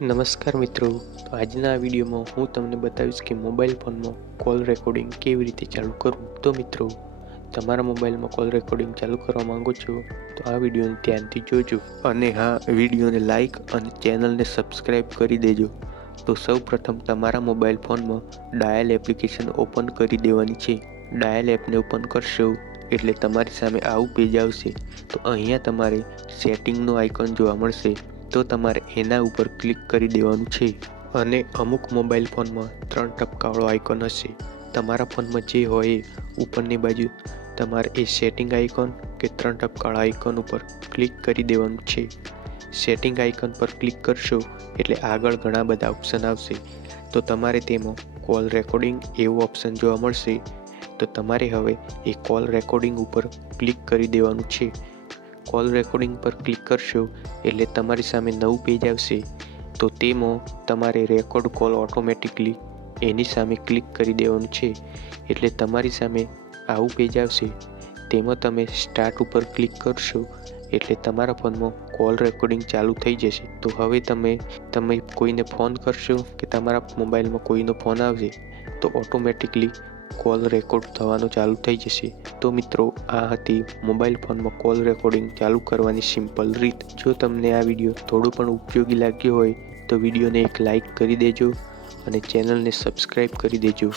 નમસ્કાર મિત્રો, તો આજના આ વિડીયોમાં હું તમને બતાવીશ કે મોબાઈલ ફોનમાં કોલ રેકોર્ડિંગ કેવી રીતે ચાલુ કરવું. તો મિત્રો, તમારા મોબાઈલમાં કોલ રેકોર્ડિંગ ચાલુ કરવા માંગો છો તો આ વિડીયોને ધ્યાનથી જોજો અને હા, વિડીયોને લાઈક અને ચેનલને સબસ્ક્રાઈબ કરી દેજો. તો સૌ પ્રથમ તમારા મોબાઈલ ફોનમાં ડાયલ એપ્લિકેશન ઓપન કરી દેવાની છે. ડાયલ એપને ઓપન કરશો એટલે તમારી સામે આવું પેજ આવશે. તો અહીંયા તમારે સેટિંગનું આઇકોન જોવા મળશે, તો તમારે એના ઉપર ક્લિક કરી દેવાનું છે. અને અમુક મોબાઈલ ફોનમાં 3 ટપકાવાળો આઇકોન હશે. તમારા ફોનમાં જે હોય એ ઉપરની બાજુ તમારે એ સેટિંગ આઇકોન કે 3 ટપકાવાળા આઇકોન ઉપર ક્લિક કરી દેવાનું છે. સેટિંગ આઇકોન પર ક્લિક કરશો એટલે આગળ ઘણા બધા ઓપ્શન આવશે. તો તમારે તેમાં કોલ રેકોર્ડિંગ એવું ઓપ્શન જોવા મળશે. તો તમારે હવે એ કોલ રેકોર્ડિંગ ઉપર ક્લિક કરી દેવાનું છે. કોલ રેકોર્ડિંગ પર ક્લિક કરશો એટલે તમારી સામે નવું પેજ આવશે. તો તેમાં તમારે રેકોર્ડ કોલ ઓટોમેટિકલી એની સામે ક્લિક કરી દેવાનું છે. એટલે તમારી સામે આવું પેજ આવશે. તેમાં તમે સ્ટાર્ટ ઉપર ક્લિક કરશો એટલે તમારા ફોનમાં કોલ રેકોર્ડિંગ ચાલુ થઈ જશે. તો હવે તમે કોઈને ફોન કરશો કે તમારા મોબાઈલમાં કોઈનો ફોન આવશે તો ઓટોમેટિકલી કોલ રેકોર્ડ થવાનું ચાલુ થઈ જશે. તો મિત્રો, આ હતી મોબાઈલ ફોનમાં કોલ રેકોર્ડિંગ ચાલુ કરવાની સિમ્પલ રીત. જો તમને આ વિડીયો થોડો પણ ઉપયોગી લાગ્યો હોય તો વિડીયોને એક લાઈક કરી દેજો અને ચેનલને સબસ્ક્રાઈબ કરી દેજો.